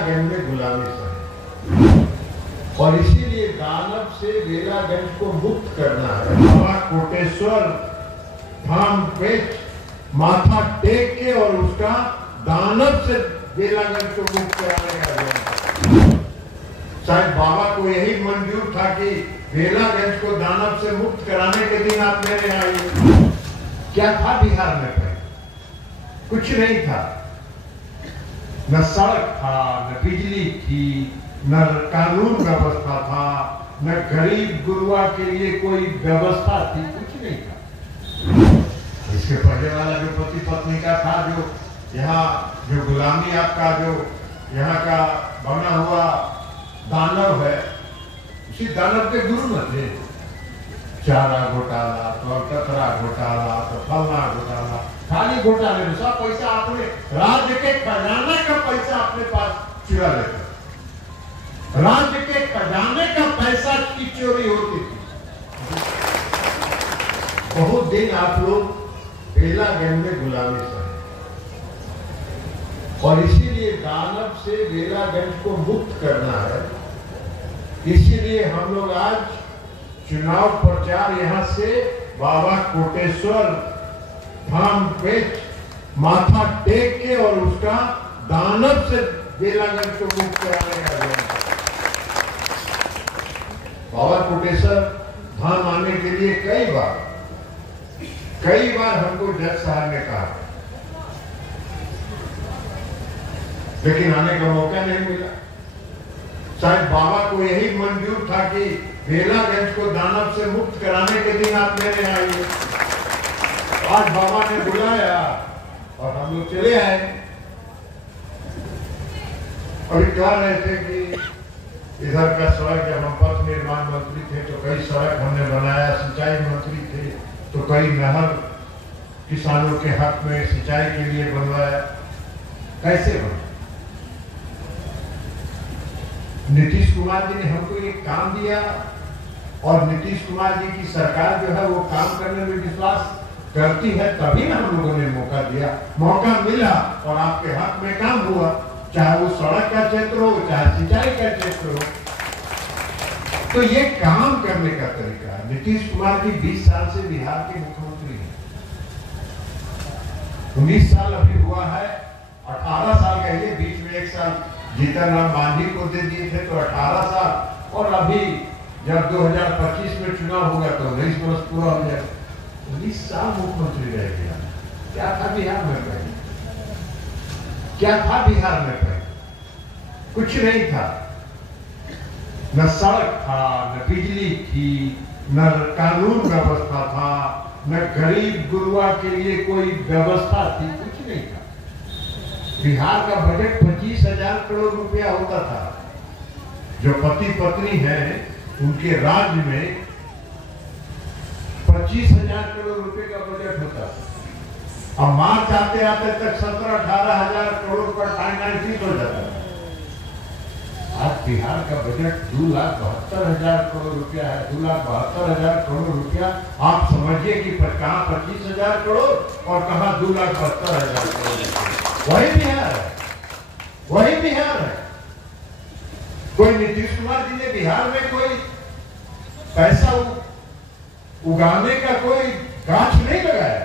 बेलागंज में गुलामी सही और इसीलिए दानव से बेलागंज को मुक्त करना है। बाबा कोटेश्वर धाम पे माथा टेक के और उसका दानव से बेलागंज को मुक्त कराने का अभियान। शायद बाबा को यही मंजूर था कि बेलागंज को दानव से मुक्त कराने के दिन आप मेरे यहाँ आइए। क्या था बिहार में पहले? कुछ नहीं था, न सड़क था, न बिजली थी, न कानून व्यवस्था था, न गरीब गुरुआ के लिए कोई व्यवस्था थी, कुछ नहीं था। इसके पहले वाला जो पति पत्नी का था, जो यहाँ जो गुलामी आपका जो यहाँ का बना हुआ दानव है, उसी दानव के गुरु न थे। चारा घोटाला, तो कतरा घोटाला, तो फलना घोटाला, खाली घोटाले में सब पैसा आपने राज्य के खजाने का पैसा अपने पास चुरा लेते। राज्य के खजाने का पैसा की चोरी होती थी। बहुत दिन आप लोग बेलागंज में गुलामी सही और इसीलिए दानव से बेलागंज को मुक्त करना है। इसीलिए हम लोग आज चुनाव प्रचार यहाँ से बाबा कोटेश्वर धाम पे माथा टेक के और उसका दानव से बेलागंज को मुक्त कराने का अभियान। बाबा कोटेश्वर धाम आने के लिए कई बार हमको जज साहब ने कहा, लेकिन आने का मौका नहीं मिला। शायद बाबा को यही मंजूर था कि बेलागंज को दानव से मुक्त कराने के दिन आप मेरे यहाँ आइए। आज बाबा ने बुलाया और हम लोग चले आए। और कह रहे थे कि इधर का सड़क, जब हम पथ निर्माण मंत्री थे तो कई सड़क हमने बनाया, सिंचाई मंत्री थे तो कई नहर किसानों के हक में सिंचाई के लिए बनवाया। कैसे बना? नीतीश कुमार जी ने हमको ये काम दिया और नीतीश कुमार जी की सरकार जो है वो काम करने में विश्वास करती है, तभी ना हम लोगों ने मौका दिया। मौका मिला और आपके हक में काम हुआ, चाहे वो सड़क का क्षेत्र हो, चाहे सिंचाई का क्षेत्र हो। तो ये काम करने का तरीका है। नीतीश कुमार जी 20 साल से बिहार के मुख्यमंत्री हैं। 19 साल अभी हुआ है, 18 साल का ये, बीच में 1 साल जीतन राम मांझी को दे दिए थे तो 18 साल, और अभी जब 2025 में चुनाव होगा तो 19 वर्ष पूरा हो जाएगा। 19 साल मुख्यमंत्री रह गया। क्या था बिहार में पहले? क्या था बिहार में पहले? कुछ नहीं था, न सड़क था, न बिजली थी, न कानून व्यवस्था था, न गरीब गुरुआ के लिए कोई व्यवस्था थी, कुछ नहीं था। बिहार का बजट 25,000 करोड़ रुपया होता था। जो पति पत्नी हैं उनके राज्य में 25,000 करोड़ रुपए का बजट होता था। अब मार्च आते आते तक 17-18 हजार करोड़ का फाइनेंसिंग हो जाता था। आज बिहार का बजट 2,72,000 करोड़ रुपया है। 2,72,000 करोड़ रुपया, आप समझिए कि कहाँ 25,000 करोड़ और कहाँ 2,72,000 करोड़। वही बिहार है, वही बिहार है। कोई नीतीश कुमार जी ने बिहार में कोई पैसा उगाने का कोई गाछ नहीं लगाया।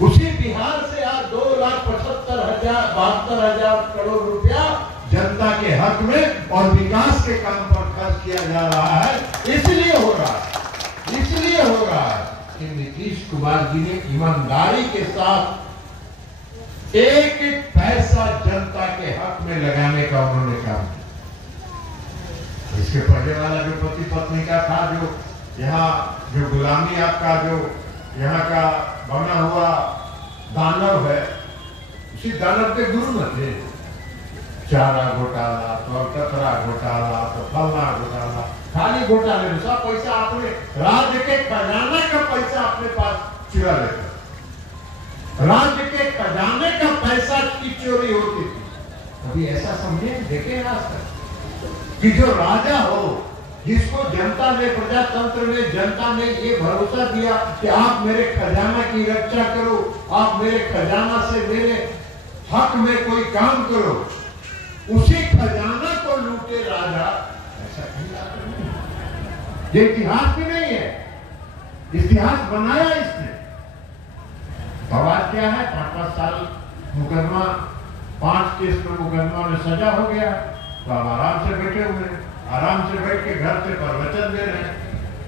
उसी बिहार से आज 2,75,000 करोड़ रुपया जनता के हक में और विकास के काम पर खर्च किया जा रहा है। इसलिए हो रहा है कि नीतीश कुमार जी ने ईमानदारी के साथ एक एक पैसा जनता के हक में लगाने का उन्होंने काम किया। इसके पहले वाला जो पति पत्नी का था, जो यहाँ जो गुलामी आपका जो यहाँ का बना हुआ दानव है, उसी दानव के गुरु न थे। चारा घोटाला, तो कतरा घोटाला, तो फलना घोटाला, खाली घोटाले में सब पैसा आपने राज्य के खजाने का पैसा अपने पास चुरा लेते। राज्य के खजाने का पैसा की चोरी होती थी। कभी ऐसा समझे, देखे आज तक कि जो राजा हो, जिसको जनता ने, प्रजातंत्र में जनता ने ये भरोसा दिया कि आप मेरे खजाना की रक्षा करो, आप मेरे खजाना से मेरे हक में कोई काम करो, उसी खजाना को लूटे राजा, ऐसा कहीं आता नहीं। ये इतिहास भी नहीं है, इतिहास बनाया इसने। बवाल क्या है, 5-5 साल मुकदमा, 5 केस में मुकदमा में सजा हो गया, तो आप आराम से बैठे हुए हैं, आराम से बैठ के घर से प्रवचन दे रहे हैं।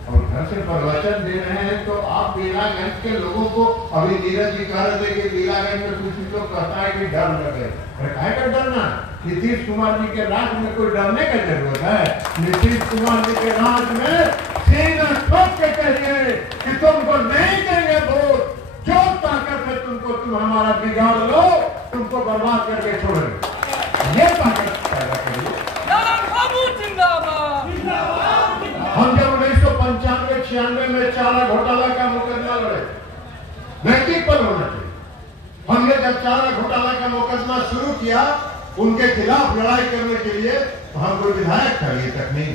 और घर से प्रवचन दे रहे हैं तो आप बेलागंज के लोगों को, अभी नीरज जी कह रहे थे कि बेलागंज में कुछ लोग कहता है कि डर लगे, काहे का डरना? नीतीश कुमार जी के राज में कोई डरने की जरूरत है? नीतीश कुमार जी के राज में सीना ठोक के कहिए कि तुमको नहीं देंगे वोट, जो ताकत है तुमको, तुम हमारा बिगाड़ लो, तुमको बर्बाद करके छोड़ेंगे, ये ताकत पैदा करिए। हम जब 1995-96 में चारा घोटाला का मुकदमा लड़े, नैतिक पद होना चाहिए। हमने जब चारा घोटाला का मुकदमा शुरू किया उनके खिलाफ लड़ाई करने के लिए, तो हम कोई विधायक था ये तक नहीं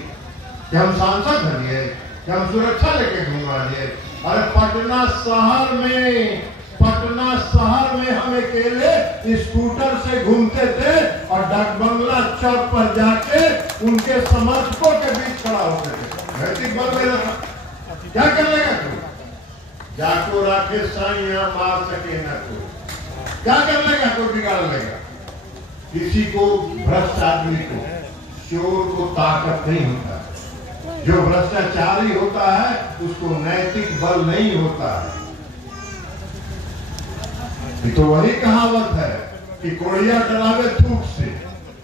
कि हम सांसद बनिए, कि हम सुरक्षा लेके घूमा लिए। अरे पटना शहर में हम अकेले स्कूटर से घूमते थे और डाकबंगला चौक पर जाके उनके समर्थकों के बीच खड़ा होते थे। नैतिक बल मेरा था, क्या कर लेगा तू? जाको राखे साइया मार सके ना कोई, क्या कर लेगा? कोई बिगाड़ लेगा? किसी को, भ्रष्ट आदमी को, चोर को ताकत नहीं होता। जो भ्रष्टाचारी होता है उसको नैतिक बल नहीं होता है। तो वही कहावत है कि कोड़िया डरावे थूक से।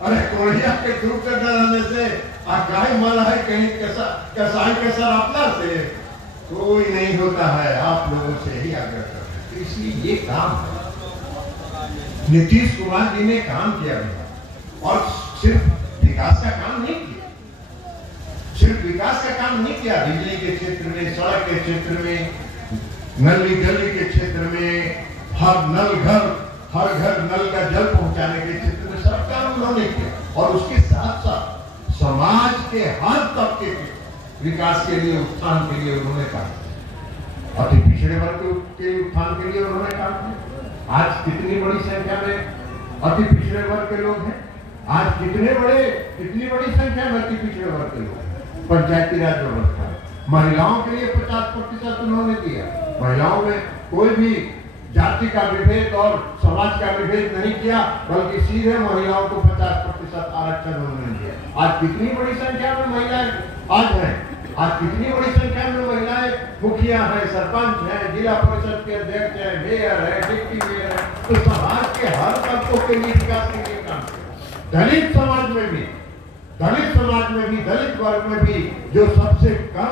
अरे कोड़िया के थूक से डराने से गाय मरा है कहीं कसाई के सर अपना से कोई नहीं होता है। आप लोगों से ही आग्रह करते हैं, तो इसलिए ये काम है। नीतीश कुमार जी ने काम किया और सिर्फ विकास का काम नहीं किया, सिर्फ विकास का काम नहीं किया। बिजली के क्षेत्र में, सड़क के क्षेत्र में, गली गली के क्षेत्र में, हर घर नल का जल पहुंचाने के क्षेत्र में सब काम उन्होंने किया। और उसके साथ साथ समाज के हर तबके के विकास के लिए, उत्थान के लिए उन्होंने काम किया। अति पिछड़े वर्ग के उत्थान के लिए उन्होंने काम किया। आज कितनी बड़ी संख्या में अति पिछड़े वर्ग के लोग हैं। आज कितनी बड़ी संख्या में अति पिछड़े वर्ग के लोग। पंचायती राज व्यवस्था, महिलाओं के लिए 50% उन्होंने दिया। महिलाओं में कोई भी जाति का विभेद और समाज का विभेद नहीं किया, बल्कि सीधे महिलाओं को 50% आरक्षण उन्होंने दिया। आज कितनी बड़ी संख्या में महिलाएं आज हैं। आज कितनी बड़ी संख्या में महिलाएं मुखिया हैं, सरपंच हैं, जिला परिषद के अध्यक्ष हैं, मेयर है, डिप्टी मेयर है। तो समाज के हर तबकों के लिए विकास के लिए काम किया। दलित समाज में भी, दलित वर्ग में भी जो सबसे कम